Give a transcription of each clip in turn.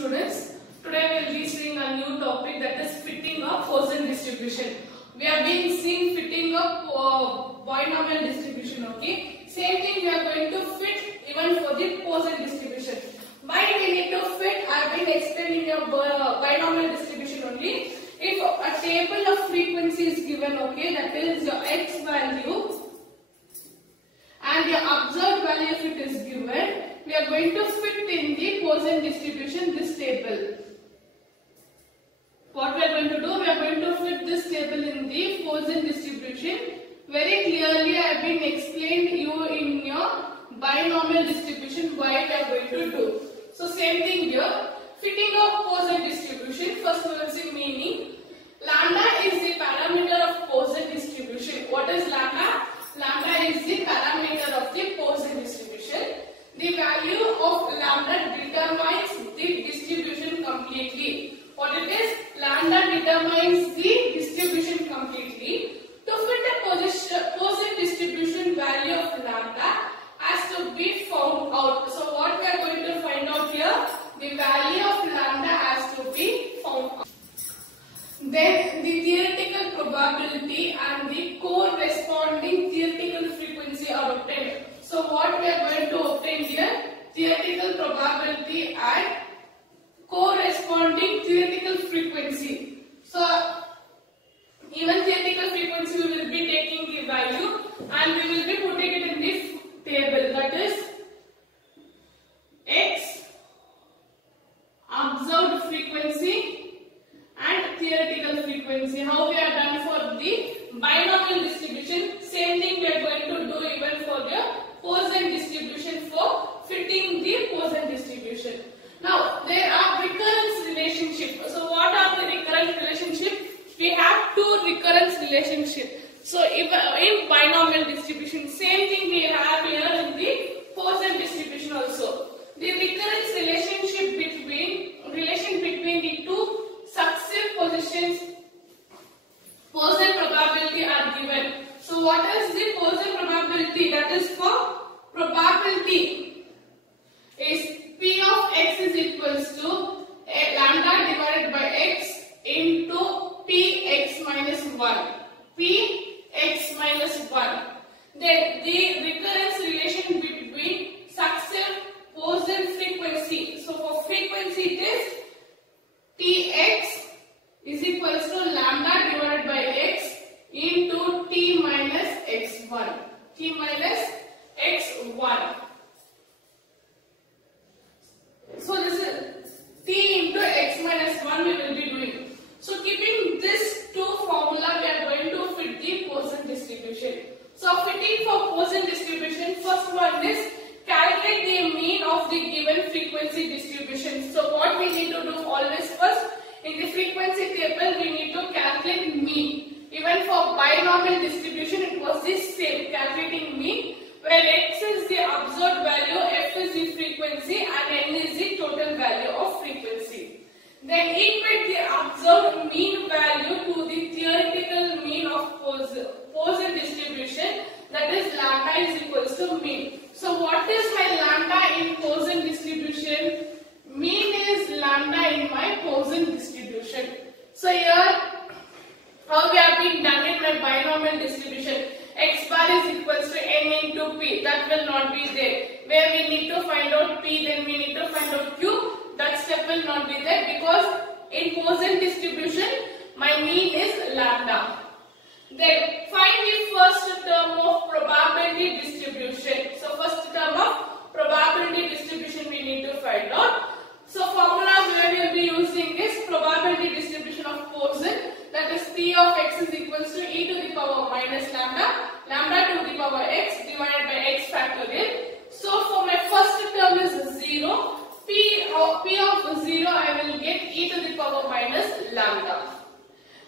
students. Today we will be seeing a new topic, that is fitting of Poisson distribution. We have been seeing fitting of binomial distribution. Okay, same thing we are going to fit even for the Poisson distribution. Why we need to fit? I have been explaining your binomial distribution only. If a table of frequency is given, okay, that is your x value and your observed value if it is given, we are going to fit in the Poisson distribution this table. What we are going to do? We are going to fit this table in the Poisson distribution. Very clearly I have been explained you in your binomial distribution why we are going to do. So same thing here. Fitting of Poisson distribution. First we will see meaning. Lambda is the parameter of Poisson distribution. What is lambda? Lambda is the parameter of the Poisson distribution. The value of lambda determines the distribution completely. What it is? Lambda determines the distribution completely. To fit a Poisson distribution, value of lambda has to be found out. So what we are going to find out here? The value of lambda has to be found out. Then the theoretical probability and the corresponding theoretical frequency are obtained. So what we are going to obtain here? Theoretical probability and corresponding theoretical frequency. So even theoretical frequency we will be taking the value and we will be putting it in this table, that is x observed frequency and theoretical frequency. How we are done for the binomial distribution, same thing we are going to do even for the Poisson distribution for fitting the Poisson distribution. Now there are recurrence relationship. So what are the recurrence relationship? We have two recurrence relationship. So if in binomial distribution, same thing we have here in the Poisson distribution also. The recurrence relationship between the two successive positions Poisson probability are given. So what is the Poisson probability? That is for probability is P of x is equals to lambda divided by x into Px minus 1. Px minus 1. Then the recurrence relation between successive Poisson frequency. So for frequency it is Tx is equals to lambda divided by x into t minus x1. T minus x1. So this is t into x minus 1 we will be doing. So keeping this two formula we are going to fit the Poisson distribution. So fitting for Poisson distribution, first one is calculate the mean of the given frequency distribution. So what we need to do always first, in the frequency table we need to calculate mean. Even for binomial distribution it was the same, calculating mean, where x is the observed value, f is the frequency and n is the total value of frequency. Then equate the observed mean value to the theoretical mean of Poisson distribution, that is lambda is equals to mean. So what is my lambda in Poisson distribution? Mean is lambda in my Poisson distribution. So here how we have been done in my binomial distribution, x bar is equals to n into p, that will not be there. Where we need to find out p, then we need to find out q, that step will not be there because in Poisson distribution my mean is lambda. Then find the first term of probability distribution. So first term of probability distribution we need to find out. So formula where we will be using is probability distribution of Poisson, that is P of x is equals to e to the power minus lambda, lambda to the power x divided by x factorial. So for my first term is 0, P of 0 I will get e to the power minus lambda.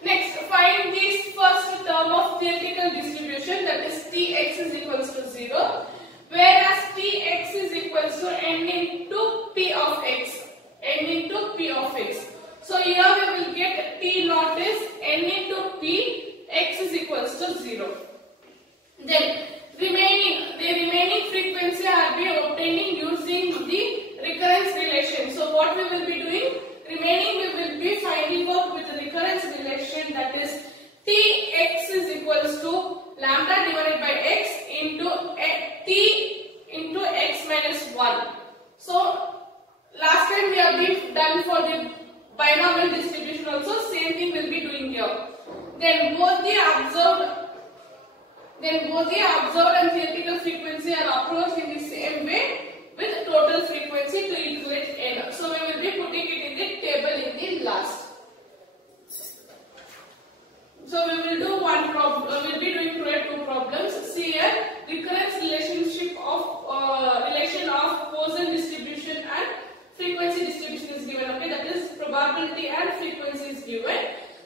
Next, find this first term of theoretical distribution, that is Tx is equals to 0, whereas Tx is equals to n into P of x. N into P of x. So here we will get T naught is n into P, x is equals to 0. Then the remaining frequency I will be obtaining using the recurrence relation. So what we will be doing? done for the binomial distribution also, same thing we'll be doing here. Then both the observed and theoretical frequency are approached in the same way with total frequency to equate n. So we will be putting it in the table in the last. So we will do one problem. We'll be doing today two problems. See here, recurrence relationship of relation of Poisson distribution and frequency distribution is given. Okay, that is probability and frequency is given.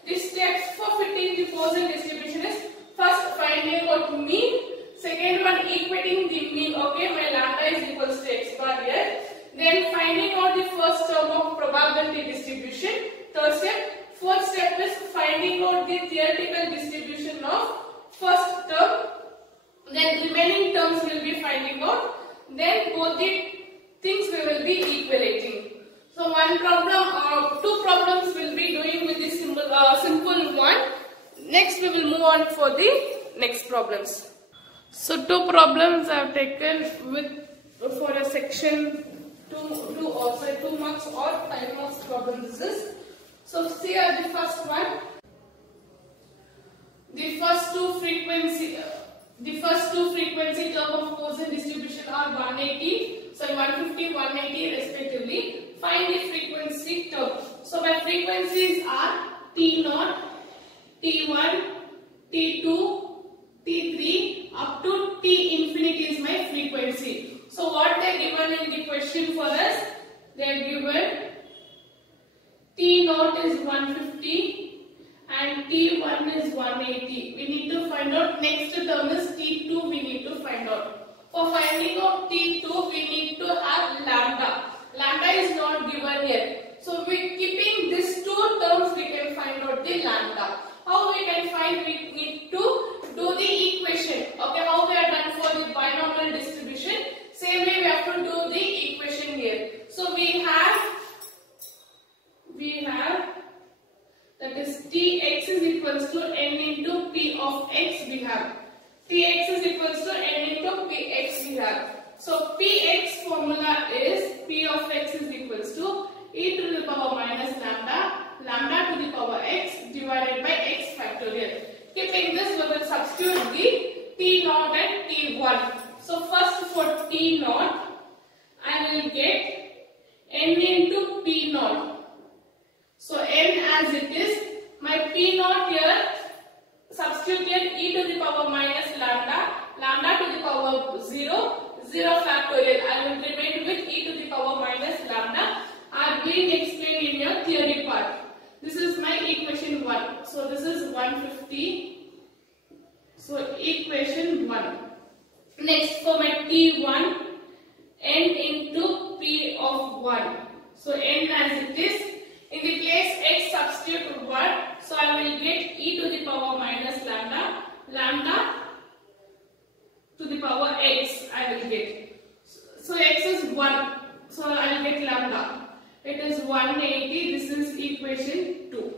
The steps for fitting the Poisson distribution is first finding out mean, second one equating the mean. Okay, my lambda is equals to x bar here. Then finding out the first term of probability distribution. Third step. Fourth step is finding out the theoretical distribution of first term. Then remaining terms will be finding out. Then both the things we will be equating. So one problem or two problems will be doing with this simple one. Next we will move on for the next problems. So two problems I have taken with for a section 2 marks or 5 marks problem. This is. So see here the first one. The first two frequency term of Poisson distribution are 150, 180 respectively. Find the frequency term. So my frequencies are T0, T1, T2, T3 up to T infinity is my frequency. So what they are given in the question for us? They are given T0 is 150 and T1 is 180. We need to find out. Next term is T2 we need to find out. For finding out T2 we need to have lambda. Lambda is not given here. So keeping these two terms we can find out the lambda. How we can find? We need to do the equation. Okay, how we are done for the binomial distribution. Same way we have to do the equation here. So we have that is Tx is equals to n into P of x we have. Tx is equals to n into Px we have. So Px formula is P of x is equals to e to the power minus lambda, lambda to the power x divided by x factorial. Keeping this we will substitute the T0 and T1. So first for T0 I will get n into P0. So n as it is, my P0 here, substitute here e to the power minus lambda, lambda to the power 0, 0 factorial. I will remain with e to the power minus lambda are being explained in your theory part. This is my equation 1. So this is 150. So equation 1. Next for my T1, n into P of 1. So n as it is. In the place x substitute 1, so I will get e to the power minus lambda, lambda to the power x I will get. So x is 1, so I will get lambda. It is 180, this is equation 2.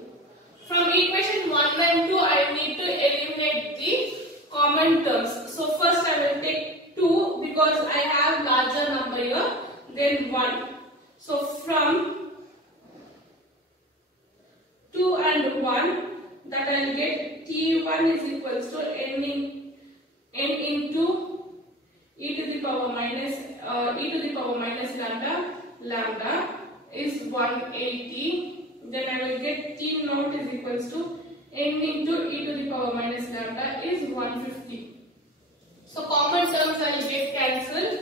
From equation 1 and 2, I need to eliminate the common terms. So first I will take 2 because I have larger number here than 1. So from 2 and 1, that I will get T1 is equals to n into e to the power minus lambda, lambda is 180. Then I will get T0 is equals to n into e to the power minus lambda is 150. So common terms I will get cancelled.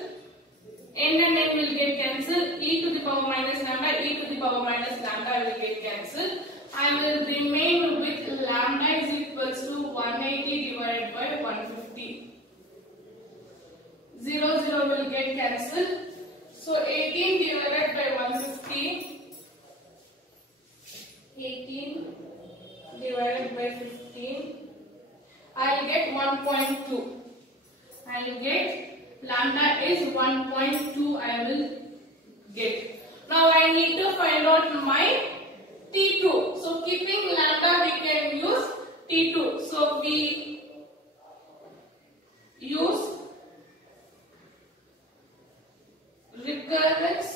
N and n will get cancelled. E to the power minus lambda, e to the power minus lambda will get cancelled. I will remain with lambda is equals to 180 divided by 150. 0, 0 will get cancelled. So 18 divided by 150. 18 divided by 15. I will get 1.2. I will get lambda is 1.2. I will get. Now I need to find out my T2. So keeping lambda we can use T2. So we use recurrence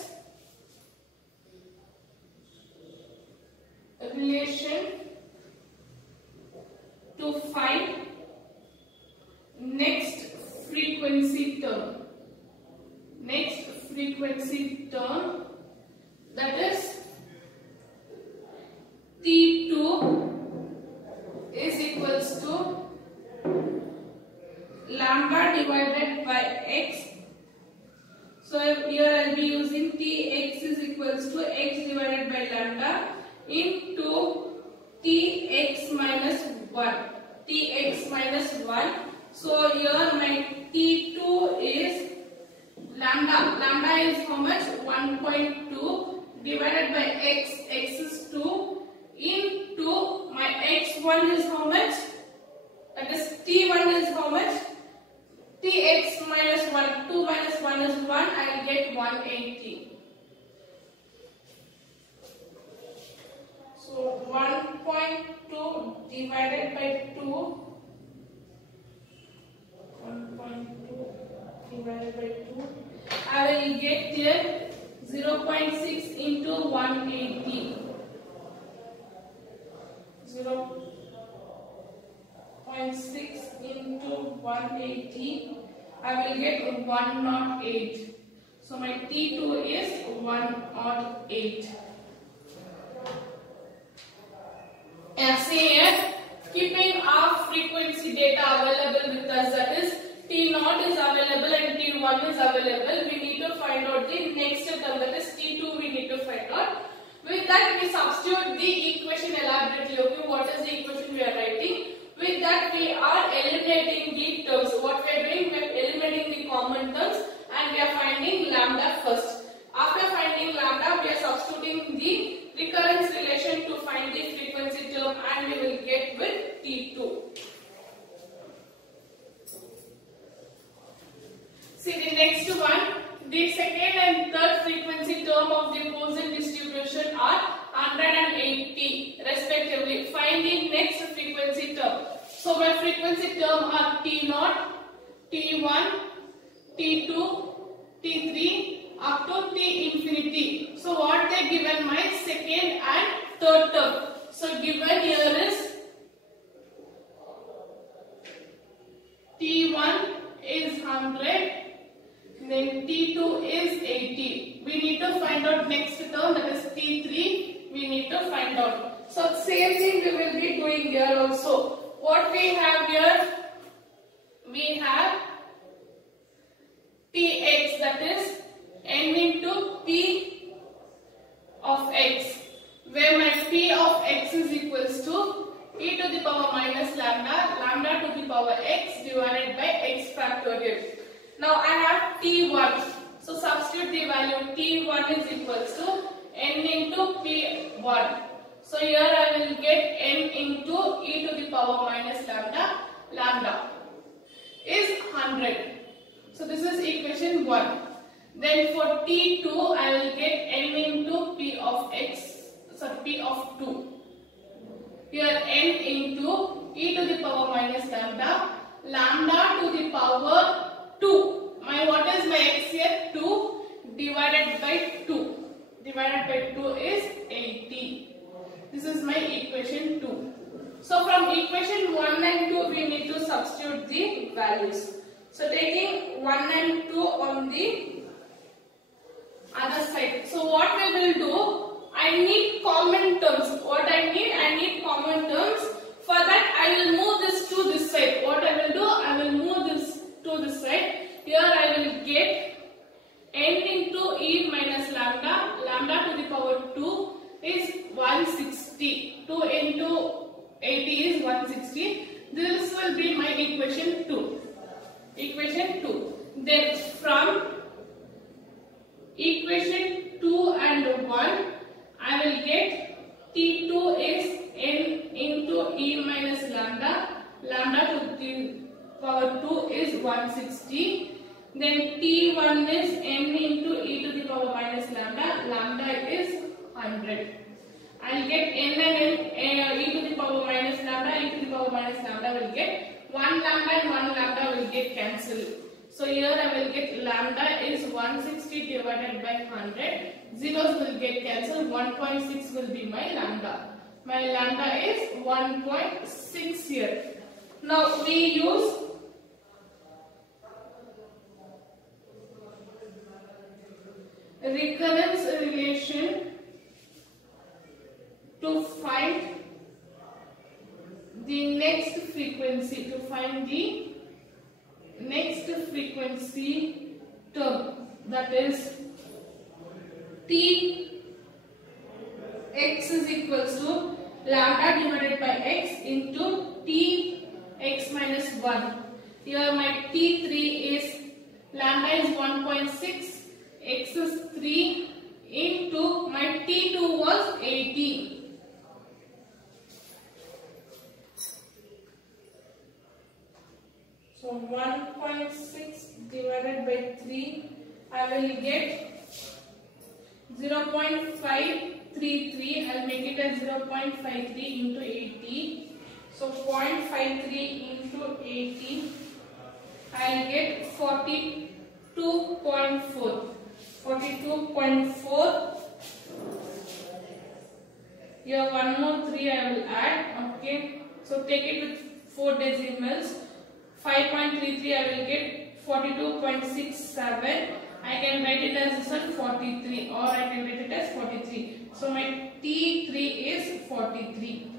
term, that is T2 is equals to lambda divided by x. So here I will be using Tx is equals to x divided by lambda into Tx minus 1. Tx minus 1. So here my T2 is lambda. Lambda is how much? 1.2 divided by x. X is 2 into my x1 is how much? That is T1 is how much? Tx minus 1. 2 minus 1 is 1. I will get 180. So 1.2 divided by 2. 1.2 divided by 2. I will get here 0.6 into 180. 0.6 into 180. I will get 108. So my T2 is 108. Say here, keeping our frequency data available with us, that is T0 is available and T1 is available. We need to find out the next term, that is T2 we need to find out. With that we substitute the equation elaborately. Okay, what is the equation we are writing? With that we are eliminating the terms. What we are doing, we are eliminating the common terms and we are finding lambda first. After finding lambda, we are substituting the recurrence relation to find the frequency term and we will get with T2. See the next one, the second and third frequency term of the Poisson distribution are 180 respectively. Find the next frequency term. So my frequency term are T0, T1, T2, T3 up to T infinity. So what they given my second and third term. So given here is T1 is 100. Then T2 is 80. We need to find out next term, that is T3. We need to find out. So same thing we will be doing here also. What we have here? We have Tx, that is n into P of x, where my P of x is equals to e to the power minus lambda, lambda to the power x divided by x factorial. Now I have T1. So substitute the value. T1 is equals to n into P1. So here I will get n into e to the power minus lambda. Lambda is 100. So this is equation 1. Then for T2 I will get n into P of x. So P of 2. Here n into e to the power minus lambda. Lambda to the power 2. What is my x here? 2 divided by 2. Divided by 2 is 80. This is my equation 2. So from equation 1 and 2 we need to substitute the values. So taking 1 and 2 on the other side. So what we will do, I need common terms. What I need common terms. For that I will move this to this side. What I will do, I will move this to this side. Here I will get n into e minus lambda. Lambda to the power 2 is 160. 2 into 80 is 160. This will be my equation 2. Equation 2. Then from equation 2 and 1, I will get T2 is n into e minus lambda. Lambda to the power 2 is 160. Then T1 is n into e to the power minus lambda. Lambda is 100. I will get n and e to the power minus lambda. E to the power minus lambda will get 1 lambda and 1 lambda will get cancelled. So here I will get lambda is 160 divided by 100. Zeros will get cancelled. 1.6 will be my lambda. My lambda is 1.6 here. Now we use recurrence relation to find the next frequency, term, that is T x is equals to lambda divided by x into T x minus 1. Here my T3 is lambda is 1.6, x is 3 into my T2 was 80. So 1.6 divided by 3, I will get 0.533. I'll make it as 0.53 into 80. So 0.53 into 80, I'll get 42.4. 42.4. Here one more 3 I will add. Okay. So take it with 4 decimals. 5.33 I will get 42.67. I can write it as this one 43, or I can write it as 43. So my T3 is 43.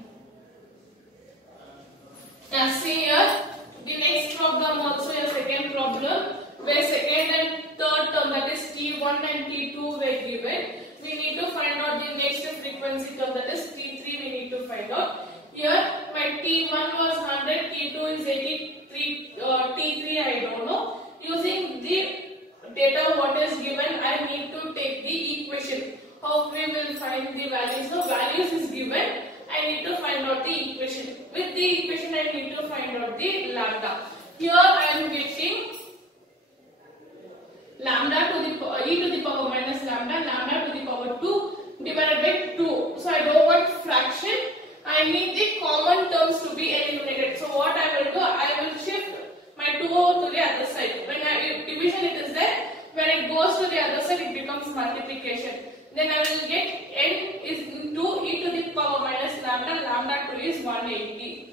Now see here, the next problem also a second problem where second and third term, that is T1 and T2 were given. We need to find out the next frequency term, that is T3 we need to find out. Here my T1 was 100, T2 is 83, T3 I don't know. Using the data what is given, I need to take the equation. How we will find the values? So values is given, I need to find out the equation. With the equation I need to find out the lambda. Here I am getting lambda to the e to the power minus lambda to the power 2 divided by 2. So I don't want fraction. I need the common terms to be eliminated. So what I will do, I will shift my 2 over to the other side. When division it is there, when it goes to the other side it becomes multiplication. Then I will get n is into e to the power minus lambda 2 is 180.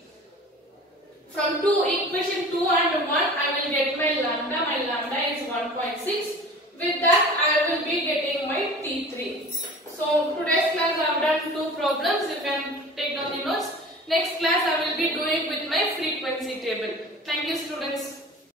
From equation 2 and 1 I will get my lambda is 1.6. With that I will be getting my T3. So today's class I have done 2 problems. You can take down the notes. Next class I will be doing with my frequency table. Thank you students.